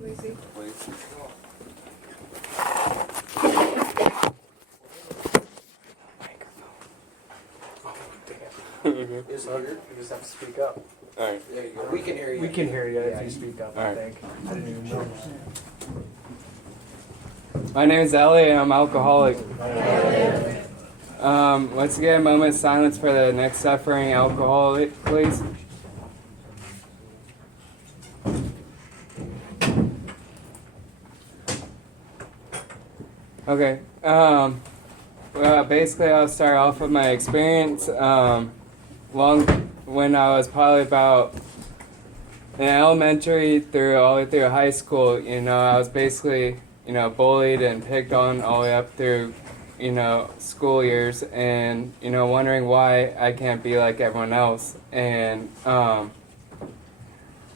Lazy. Is it here? You just have to speak up. Alright. There you go. We can hear you. We can hear you if you speak up, I Alright. think. I didn't even know. My name is Elliott and I'm alcoholic. Let's get a moment of silence for the next suffering alcoholic, please. Okay. Well, basically, I'll start off with my experience. When I was probably about in elementary all the way through high school, I was basically, bullied and picked on all the way up through, school years, and, wondering why I can't be like everyone else. And, I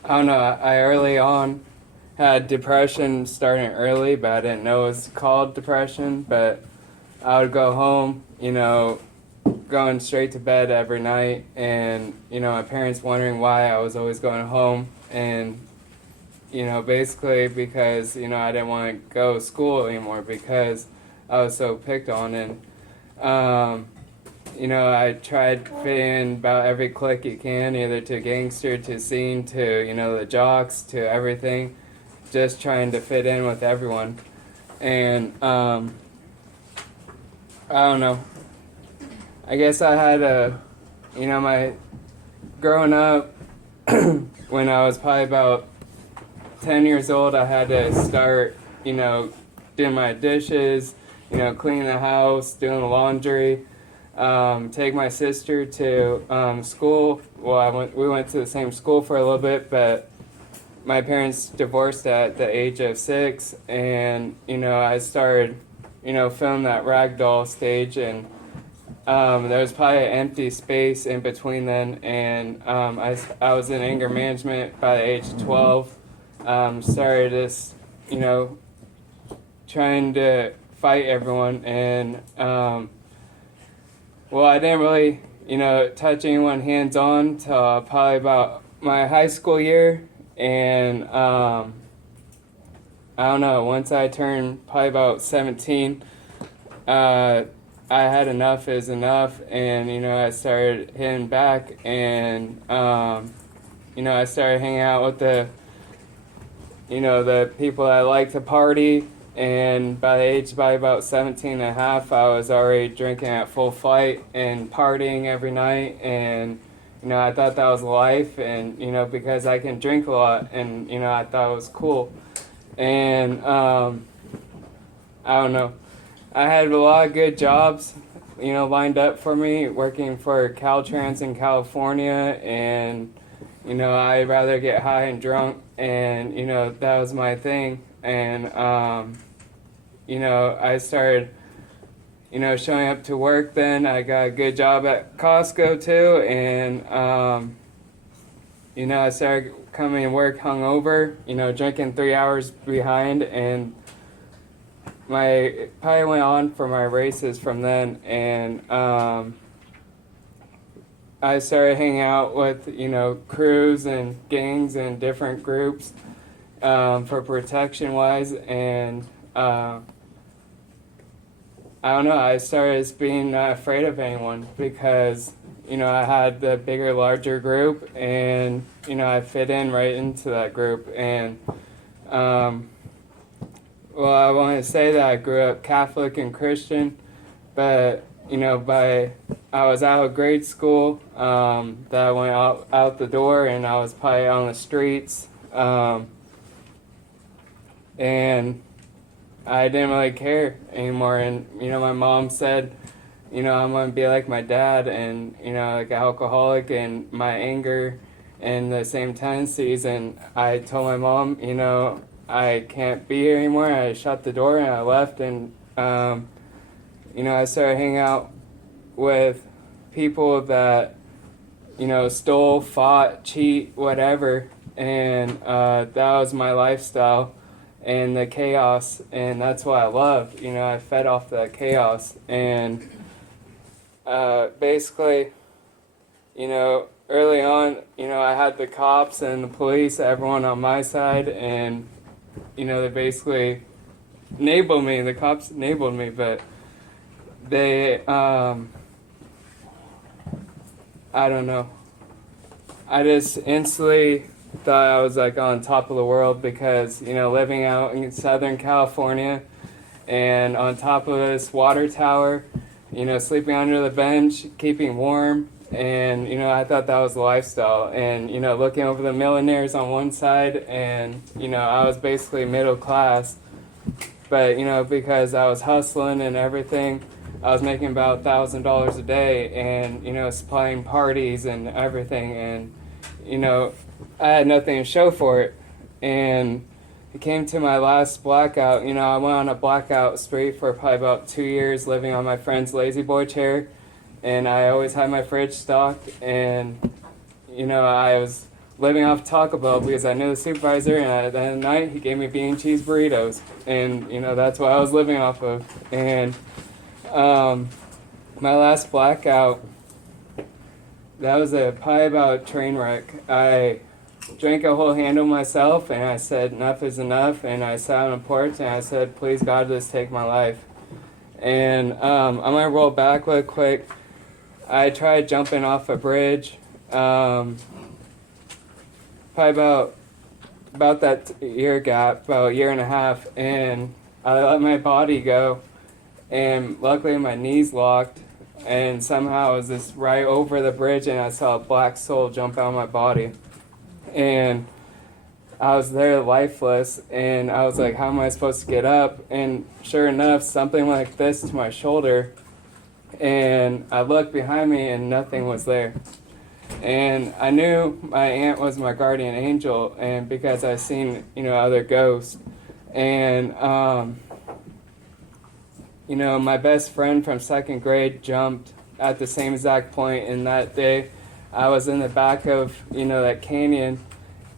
don't know, I early on had depression starting early, but I didn't know it was called depression. But I would go home, going straight to bed every night, and my parents wondering why I was always going home, and basically because I didn't want to go to school anymore because I was so picked on. And I tried to fit in about every clique you can, either to gangster, to scene, to the jocks, to everything, just trying to fit in with everyone. And I don't know, I guess I had my growing up when I was probably about 10 years old, I had to start, doing my dishes, cleaning the house, doing the laundry, take my sister to school. Well, we went to the same school for a little bit, but my parents divorced at the age of 6, and, I started, filming that ragdoll stage, and there was probably an empty space in between then, and I was in anger management by the age of 12. Started this, trying to fight everyone, and I didn't really, touch anyone hands-on till probably about my high school year, and I don't know, once I turned probably about 17, I had enough is enough, and I started hitting back, and I started hanging out with the people that like to party. And by the age of about 17 and a half, I was already drinking at full flight and partying every night, and I thought that was life, and because I can drink a lot, and I thought it was cool. And I don't know, I had a lot of good jobs, lined up for me, working for Caltrans in California, and, I'd rather get high and drunk, and, that was my thing. And, I started, showing up to work then. I got a good job at Costco, too, and, I started coming to work hungover, drinking 3 hours behind, and probably went on for my races from then, and I started hanging out with crews and gangs and different groups for protection wise, and I don't know, I started being not afraid of anyone because I had the bigger, larger group, and I fit in right into that group. And I want to say that I grew up Catholic and Christian, but I was out of grade school, that I went out the door, and I was probably on the streets, and I didn't really care anymore. And my mom said, I'm going to be like my dad, and like an alcoholic, and my anger and the same tendencies. And I told my mom, I can't be here anymore. I shut the door and I left, and I started hanging out with people that stole, fought, cheat, whatever, and that was my lifestyle and the chaos, and that's what I loved. I fed off that chaos, and basically, early on, I had the cops and the police, everyone on my side, and they basically enabled me. The cops enabled me, but they, I don't know. I just instantly thought I was like on top of the world because, living out in Southern California and on top of this water tower, sleeping under the bench, keeping warm. And, I thought that was the lifestyle. And, looking over the millionaires on one side and, I was basically middle class. But, because I was hustling and everything, I was making about $1,000 a day and, supplying parties and everything. And, I had nothing to show for it. And it came to my last blackout. I went on a blackout streak for probably about 2 years living on my friend's lazy boy chair. And I always had my fridge stocked. And, I was living off Taco Bell because I knew the supervisor. And at the end of the night, he gave me bean and cheese burritos. And, that's what I was living off of. And my last blackout, that was probably about a train wreck. I drank a whole handle myself, and I said, enough is enough, and I sat on a porch, and I said, please, God, just take my life. And I'm going to roll back real quick. I tried jumping off a bridge, probably about that year gap, about a year and a half, and I let my body go, and luckily my knees locked, and somehow I was just right over the bridge, and I saw a black soul jump out of my body. And I was there lifeless, and I was like, how am I supposed to get up? And sure enough, something like this to my shoulder, and I looked behind me, and nothing was there. And I knew my aunt was my guardian angel, and because I've seen, other ghosts. And, my best friend from second grade jumped at the same exact point, and that day I was in the back of, that canyon,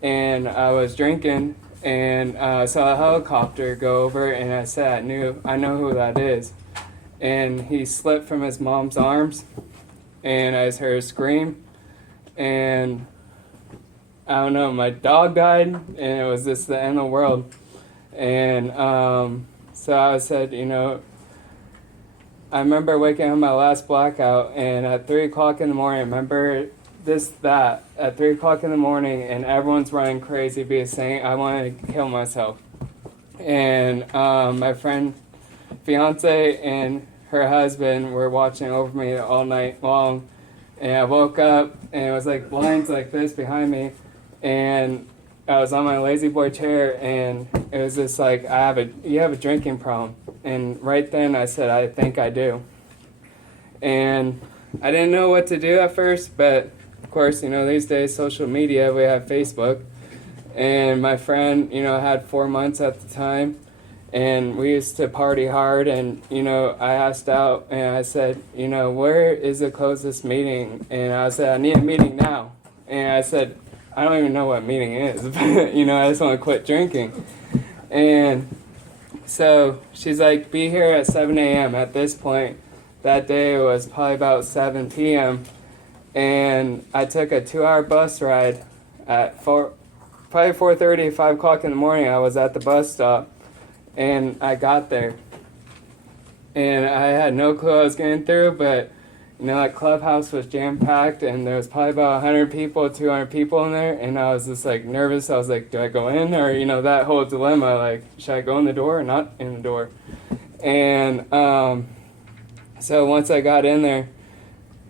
and I was drinking, and I saw a helicopter go over, and I said, I know who that is. And he slipped from his mom's arms, and I just heard her scream, and I don't know, my dog died, and it was just the end of the world. And so I said, I remember waking up on my last blackout, and at 3 o'clock in the morning, I remember at 3 o'clock in the morning, and everyone's running crazy because saying I wanted to kill myself. And my friend, fiance, and her husband were watching over me all night long. And I woke up, and it was like blinds like this behind me, and I was on my lazy boy chair, and it was just like, you have a drinking problem. And right then I said, I think I do. And I didn't know what to do at first, but of course, these days, social media, we have Facebook. And my friend, had 4 months at the time, and we used to party hard. And, I asked out, and I said, where is the closest meeting? And I said, I need a meeting now. And I said, I don't even know what meeting is, but, I just want to quit drinking. And so she's like, be here at 7 a.m. At this point, that day it was probably about 7 p.m. And I took a 2-hour bus ride at probably 4:30, 5 o'clock in the morning. I was at the bus stop, and I got there. And I had no clue I was getting through, but that clubhouse was jam-packed, and there was probably about 100 people, 200 people in there, and I was just, nervous. I was like, do I go in? Or, that whole dilemma, should I go in the door or not in the door? And so once I got in there,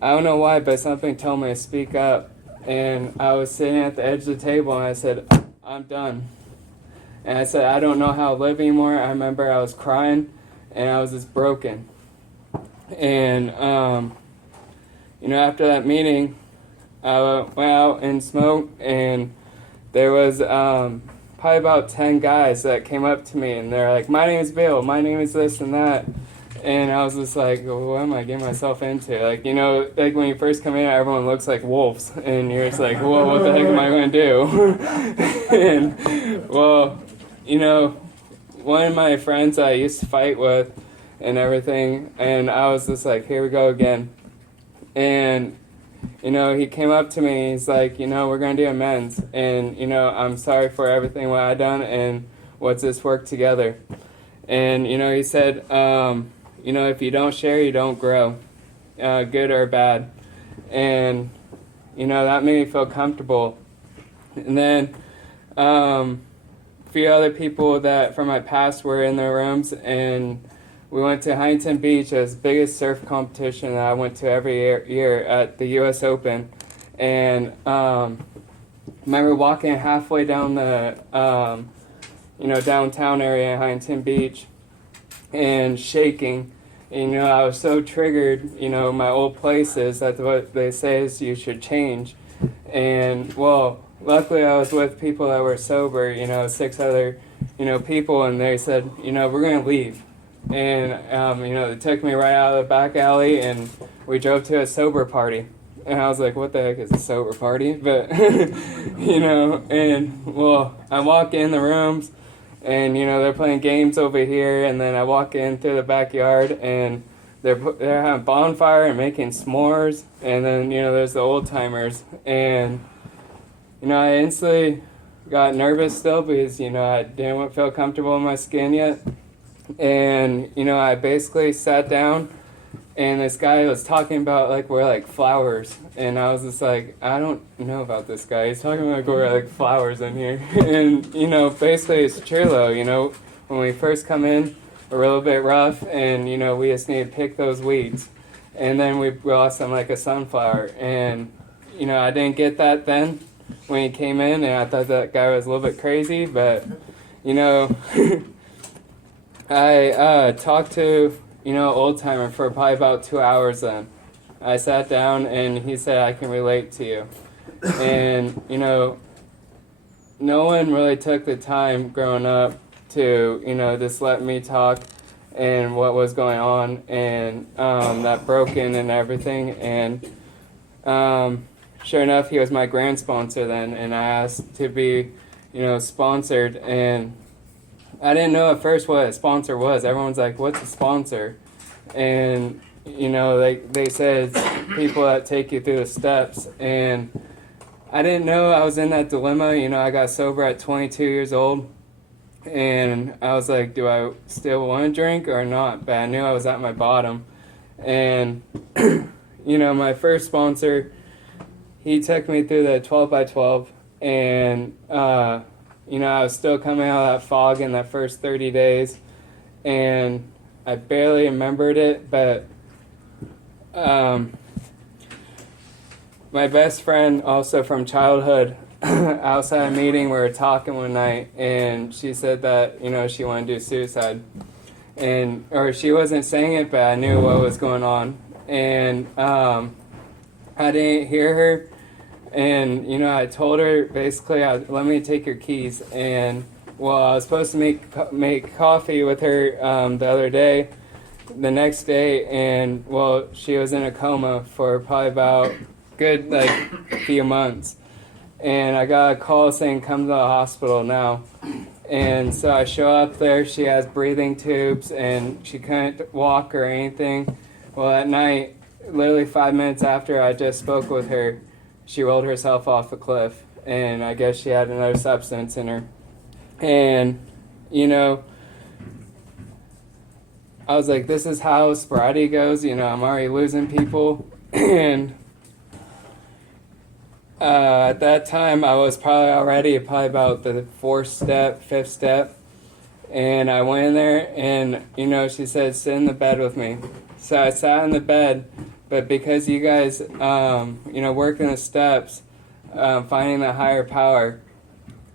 I don't know why, but something told me to speak up. And I was sitting at the edge of the table, and I said, I'm done. And I said, I don't know how to live anymore. I remember I was crying, and I was just broken. And, after that meeting, I went out and smoked, and there was probably about 10 guys that came up to me, and they're like, my name is Bill, my name is this and that. And I was just like, well, what am I getting myself into? Like when you first come in, everyone looks like wolves, and you're just like, well, what the heck am I going to do? And, well, one of my friends I used to fight with and everything, and I was just like, here we go again. And, he came up to me, he's like, we're going to do amends, and, I'm sorry for everything what I done, and let's just work together. And, he said, if you don't share, you don't grow, good or bad. And, that made me feel comfortable. And then a few other people that from my past were in their rooms, and we went to Huntington Beach. It was the biggest surf competition that I went to every year at the U.S. Open. And I remember walking halfway down the, downtown area in Huntington Beach and shaking. And, I was so triggered, my old places, that what they say is you should change. And, well, luckily I was with people that were sober, 6 other, people, and they said, we're going to leave. And, they took me right out of the back alley, and we drove to a sober party. And I was like, what the heck is a sober party? But, and, well, I walk in the rooms, and, they're playing games over here, and then I walk in through the backyard, and they're having a bonfire and making s'mores, and then, there's the old-timers. And, I instantly got nervous still because, I didn't feel comfortable in my skin yet. And, I basically sat down, and this guy was talking about, like, we're like flowers. And I was just like, I don't know about this guy. He's talking about, like, we're like flowers in here. And, basically it's true, though. When we first come in, we're a little bit rough, and, we just need to pick those weeds. And then we blossom like a sunflower. And, I didn't get that then when he came in, and I thought that guy was a little bit crazy. But, I talked to, old timer for probably about 2 hours then. I sat down, and he said, I can relate to you. And, no one really took the time growing up to, just let me talk and what was going on, and that broken and everything. And sure enough, he was my grand sponsor then, and I asked to be, sponsored. And I didn't know at first what a sponsor was. Everyone's like, what's a sponsor? And, they said it's people that take you through the steps. And I didn't know I was in that dilemma. I got sober at 22 years old. And I was like, do I still want to drink or not? But I knew I was at my bottom. And, my first sponsor, he took me through the 12 by 12. And, I was still coming out of that fog in that first 30 days, and I barely remembered it, but my best friend, also from childhood, outside a meeting, we were talking one night, and she said that, she wanted to do suicide. Or she wasn't saying it, but I knew what was going on. And I didn't hear her. And, I told her, basically, let me take your keys. And, well, I was supposed to make coffee with her the next day. And, well, she was in a coma for probably about good, few months. And I got a call saying, come to the hospital now. And so I show up there. She has breathing tubes, and she couldn't walk or anything. Well, that night, literally 5 minutes after I just spoke with her, she rolled herself off a cliff, and I guess she had another substance in her. And, I was like, this is how sobriety goes. I'm already losing people. And at that time, I was probably about the 5th step. And I went in there, and, she said, sit in the bed with me. So I sat in the bed. But because you guys, work in the steps, finding that higher power,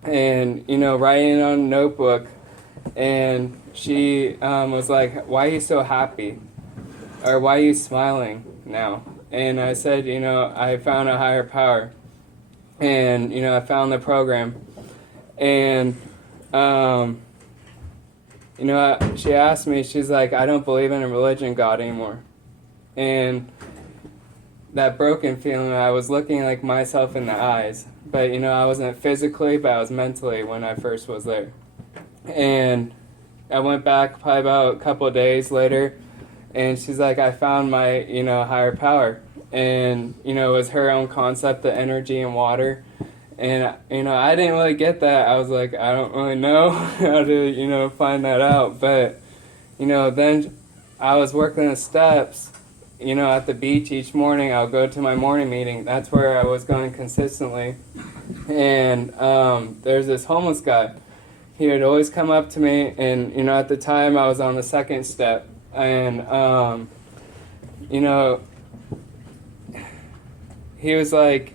and, writing on a notebook, and she was like, why are you so happy? Or why are you smiling now? And I said, I found a higher power. And, I found the program. And, she asked me, she's like, I don't believe in a religion God anymore. And that broken feeling, I was looking like myself in the eyes. But, I wasn't physically, but I was mentally when I first was there. And I went back probably about a couple of days later, and she's like, I found my, higher power. And, it was her own concept of energy and water. And, I didn't really get that. I was like, I don't really know how to, find that out. But, then I was working the steps, at the beach each morning. I would go to my morning meeting. That's where I was going consistently. And there's this homeless guy. He would always come up to me, and, at the time I was on the second step. And, he was like,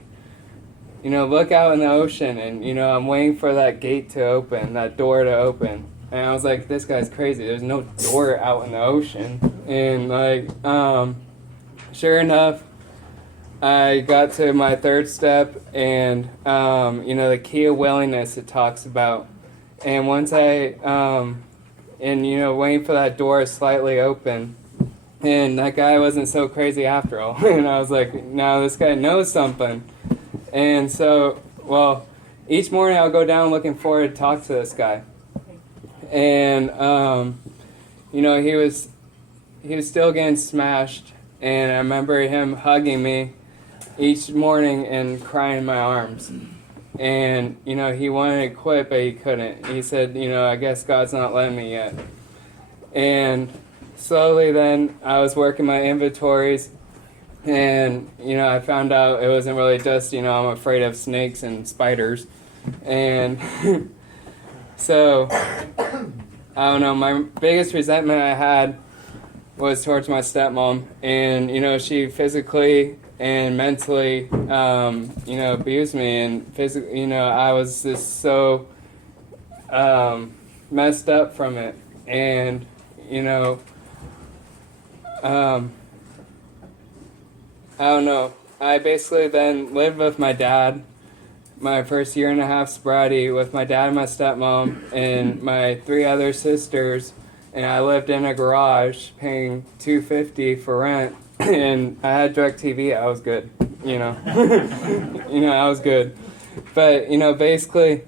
look out in the ocean, and, I'm waiting for that gate to open, that door to open. And I was like, this guy's crazy. There's no door out in the ocean. And, like, sure enough, I got to my third step, and, the key of willingness it talks about. And once I, waiting for that door to slightly open, and that guy wasn't so crazy after all. And I was like, now this guy knows something. And so, each morning I'll go down looking forward to talk to this guy. And, he was still getting smashed. And I remember him hugging me each morning and crying in my arms. And, he wanted to quit, but he couldn't. He said, I guess God's not letting me yet. And slowly then I was working my inventories, and, I found out it wasn't really just, I'm afraid of snakes and spiders. And so, I don't know, my biggest resentment I had was towards my stepmom. And, she physically and mentally, abused me. And physically, I was just so messed up from it. And, I don't know. I basically then lived with my dad my first year and a half sobriety with my dad and my stepmom and my 3 other sisters, and I lived in a garage paying $250 for rent, and I had DirecTV. I was good, I was good. But basically,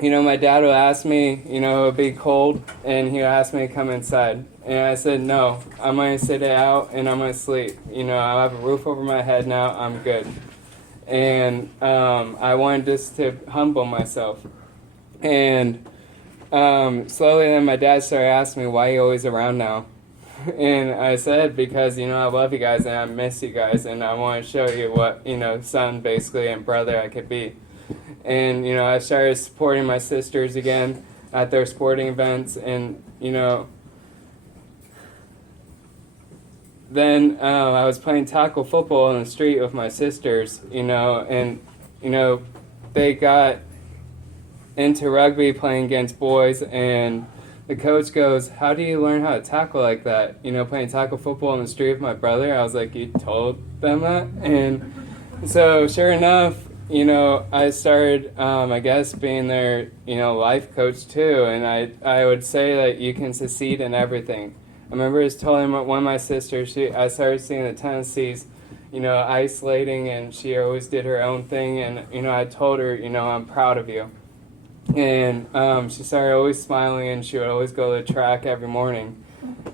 my dad would ask me, it would be cold, and he would ask me to come inside. And I said, no, I'm going to sit it out, and I'm going to sleep. I have a roof over my head now, I'm good. And I wanted just to humble myself. And slowly then my dad started asking me, why are you always around now? And I said, because, I love you guys, and I miss you guys, and I want to show you what, son, basically, and brother I could be. And, I started supporting my sisters again at their sporting events. And, then I was playing tackle football in the street with my sisters, and, they got into rugby playing against boys. And the coach goes, how do you learn how to tackle like that? Playing tackle football in the street with my brother. I was like, you told them that? And so sure enough, I started, I guess, being their, life coach too. And I would say that you can succeed in everything. I remember just telling one of my sisters, I started seeing the tendencies, isolating, and she always did her own thing. And, I told her, I'm proud of you. And she started always smiling, and she would always go to the track every morning.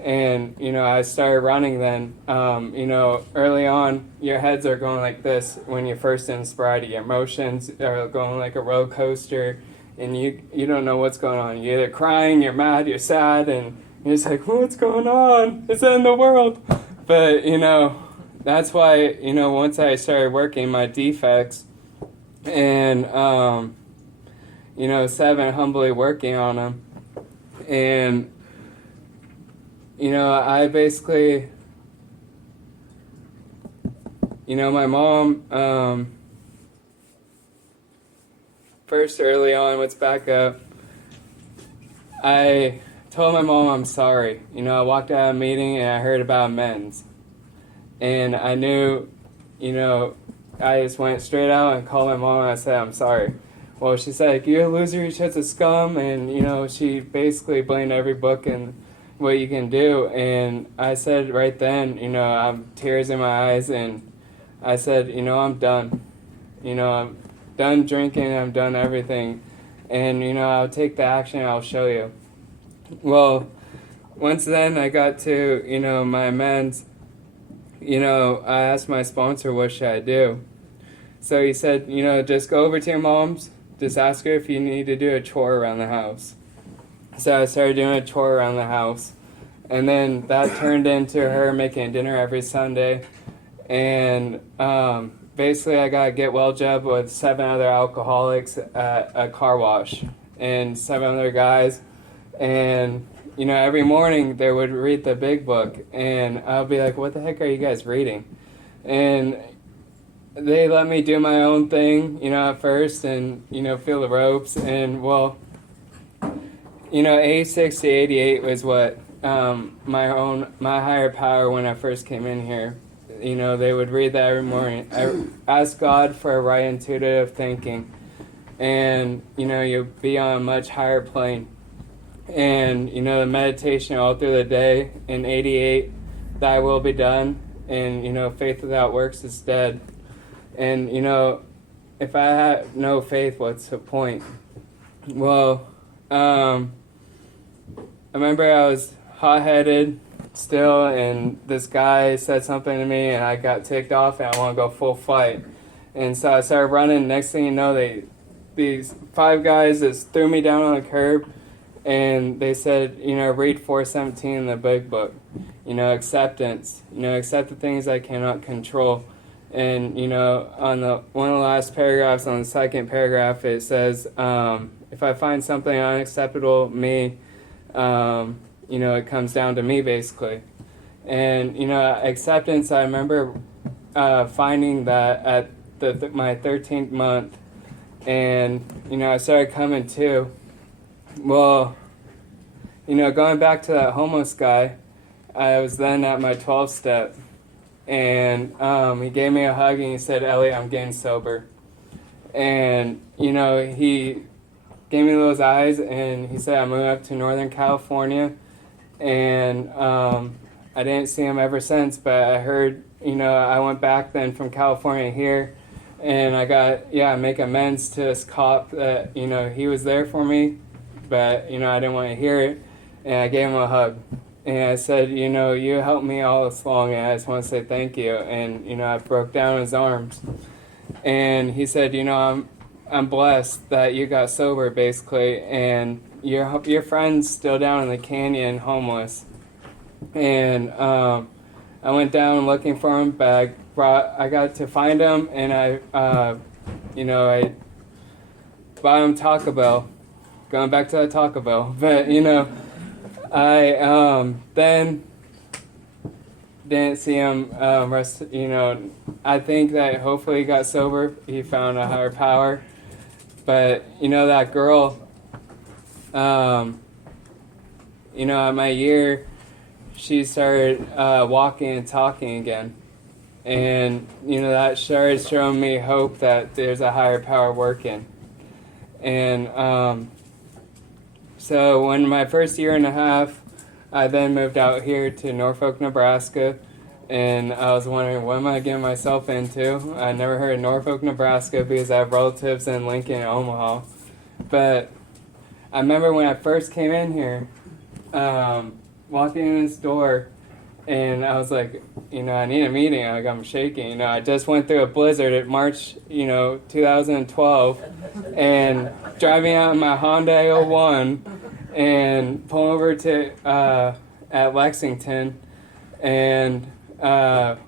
And, I started running then. Early on, your heads are going like this when you're first in sobriety. Your emotions are going like a roller coaster, and you don't know what's going on. You're either crying, you're mad, you're sad, and you're just like, what's going on? It's in the world. But, that's why, once I started working my defects and, 7, humbly working on them. And, I basically, my mom, first early on, let's back up. I told my mom I'm sorry. I walked out of a meeting and I heard about amends. And I knew, I just went straight out and called my mom and I said, I'm sorry. Well, she said, you're a loser, you're just a scum. And, she basically blamed every book and what you can do. And I said right then, I'm tears in my eyes. And I said, I'm done. I'm done drinking, I'm done everything. And, I'll take the action, I'll show you. Well, once then I got to, my amends, I asked my sponsor, what should I do? So he said, just go over to your mom's, just ask her if you need to do a chore around the house. So I started doing a chore around the house. And then that turned into her making dinner every Sunday. And basically I got a get well job with 7 other alcoholics at a car wash and 7 other guys. And, every morning they would read the big book. And I'll be like, what the heck are you guys reading? And they let me do my own thing, at first and, feel the ropes. And, 86 to 88 was what my higher power when I first came in here. They would read that every morning. I asked God for a right intuitive thinking. And, you'll be on a much higher plane. And, the meditation all through the day. In 88, thy will be done. And, faith without works is dead. And, if I had no faith, what's the point? Well, I remember I was hot-headed still, and this guy said something to me, and I got ticked off, and I want to go full fight. And so I started running. Next thing you know, these 5 guys just threw me down on the curb, and they said, read 417 in the big book. Acceptance. Accept the things I cannot control. And, on one of the last paragraphs, on the second paragraph, it says, if I find something unacceptable in me, it comes down to me, basically. And, acceptance, I remember finding that at my 13th month, and, I started coming to. Well, going back to that homeless guy, I was then at my 12th step, and he gave me a hug, and he said, Elliott, I'm getting sober. And, he gave me those eyes, and he said, I'm moving up to Northern California. And I didn't see him ever since, but I heard, I went back then from California here, and I got, make amends to this cop that, he was there for me, but, I didn't want to hear it, and I gave him a hug. And I said, you helped me all this long, and I just want to say thank you. And, I broke down in his arms. And he said, I'm blessed that you got sober, basically, and your friend's still down in the canyon, homeless. And I went down looking for him, but I got to find him, and I bought him Taco Bell. Going back to that Taco Bell. But, I then didn't see him I think that hopefully he got sober. He found a higher power. But, that girl, at my year, she started walking and talking again. And, that started showing me hope that there's a higher power working. And so when my first year and a half, I then moved out here to Norfolk, Nebraska. And I was wondering, what am I getting myself into? I never heard of Norfolk, Nebraska because I have relatives in Lincoln and Omaha. But I remember when I first came in here, walking in this door, and I was like, I need a meeting. I'm shaking. I just went through a blizzard at March, 2012, and driving out in my Honda 01 and pulling over to at Lexington, and calling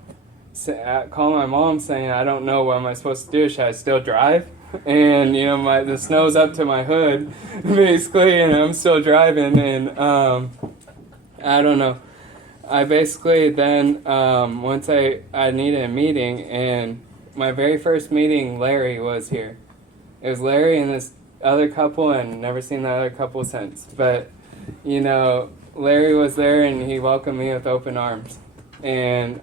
my mom saying, I don't know what am I supposed to do. Should I still drive? And the snow's up to my hood, basically, and I'm still driving, and I don't know. I basically then, once I needed a meeting, and my very first meeting, Larry was here. It was Larry and this other couple, and never seen the other couple since. But, Larry was there, and he welcomed me with open arms. And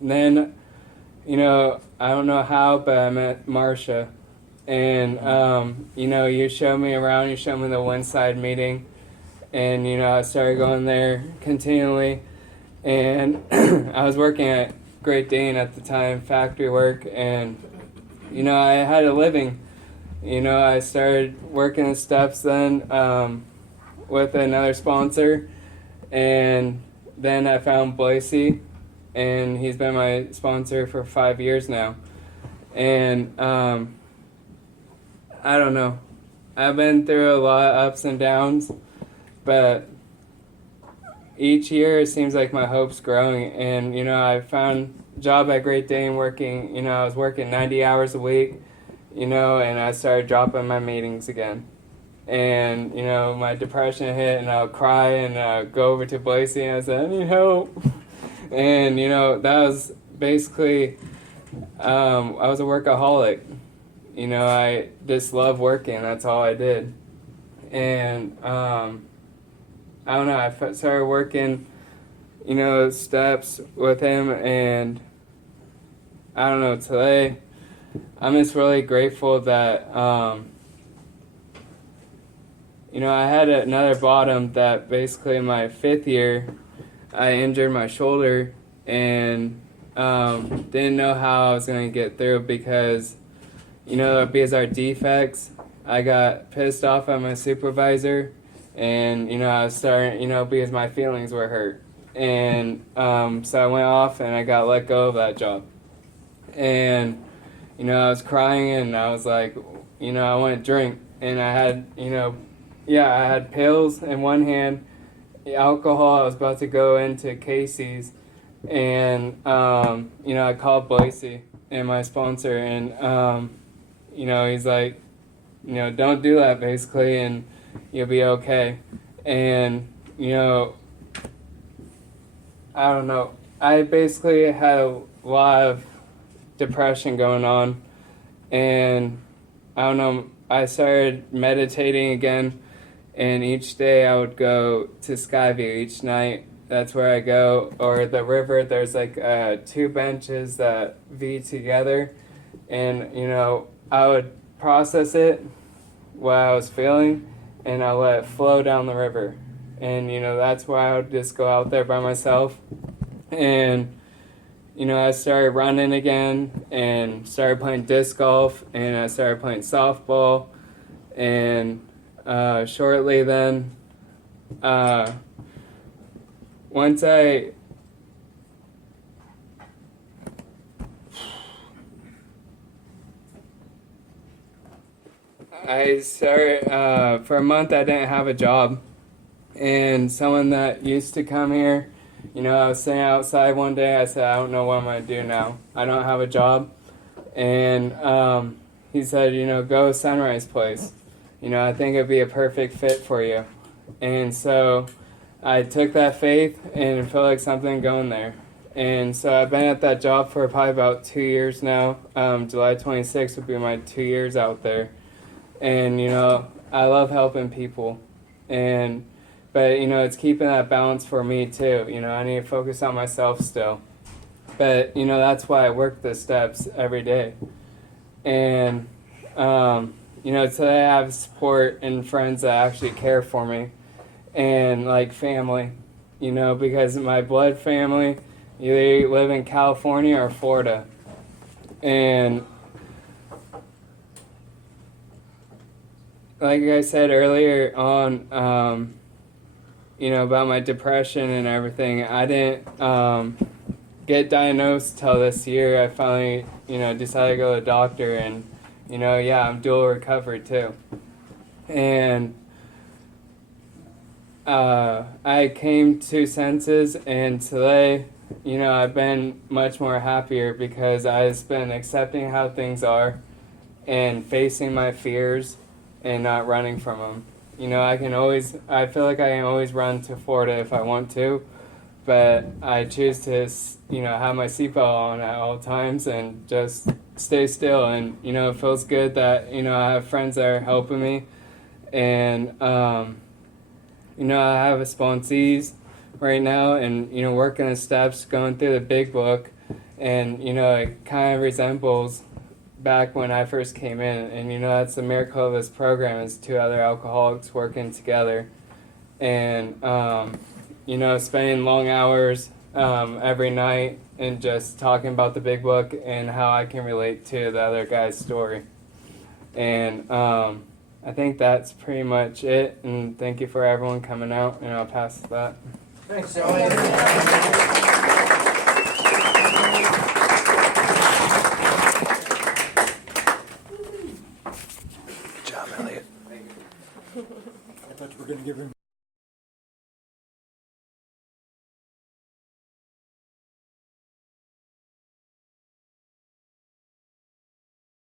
then, I don't know how, but I met Marsha. And, you showed me around, you showed me the one side meeting. And, I started going there continually. And I was working at Great Dane at the time, factory work. And, I had a living. I started working the steps then with another sponsor. And then I found Boise. and he's been my sponsor for 5 years now. And I don't know. I've been through a lot of ups and downs, but each year it seems like my hope's growing. And, I found a job at Great Dane working, I was working 90 hours a week, and I started dropping my meetings again. And, my depression hit, and I would cry, and I would go over to Boise, and I said, I need help. And, that was basically, I was a workaholic. I just love working. That's all I did. And, I don't know, I started working, steps with him, and I don't know, today, I'm just really grateful that, I had another bottom that basically in my 5th year, I injured my shoulder and didn't know how I was going to get through because, because our defects, I got pissed off at my supervisor and, I was starting, because my feelings were hurt. And so I went off and I got let go of that job. And, I was crying and I was like, I want to drink. And I had, I had pills in one hand, alcohol. I was about to go into Casey's, and I called Boise and my sponsor, and he's like, don't do that, basically, and you'll be okay. And I don't know. I basically had a lot of depression going on, and I don't know. I started meditating again. And each day I would go to Skyview each night. That's where I go. Or the river, there's like 2 benches that V together. And, I would process it, what I was feeling, and I let it flow down the river. And, that's why I would just go out there by myself. And, I started running again and started playing disc golf and I started playing softball. And shortly then, once I started, for a month I didn't have a job, and someone that used to come here, I was sitting outside one day, I said, I don't know what I'm going to do now. I don't have a job. And he said, go to Sunrise Place. I think it'd be a perfect fit for you. And so I took that faith and felt like something going there. And so I've been at that job for probably about 2 years now. July 26th will be my 2 years out there. And, I love helping people. But, it's keeping that balance for me too. I need to focus on myself still. But, that's why I work the steps every day. And, today I have support and friends that actually care for me, and like family, because my blood family, they live in California or Florida. And like I said earlier on, about my depression and everything, I didn't get diagnosed till this year. I finally, decided to go to the doctor, and I'm dual recovery too. And I came to senses, and today, I've been much more happier because I've been accepting how things are and facing my fears and not running from them. I feel like I can always run to Florida if I want to, but I choose to, have my seatbelt on at all times and just stay still. And, it feels good that, I have friends that are helping me. And, I have a sponsees right now and, working the steps, going through the big book. And, it kind of resembles back when I first came in. And, that's the miracle of this program is 2 other alcoholics working together. And, spending long hours every night and just talking about the big book and how I can relate to the other guy's story. And I think that's pretty much it. And thank you for everyone coming out, and I'll pass that. Thanks, Elliott. we're gonna give him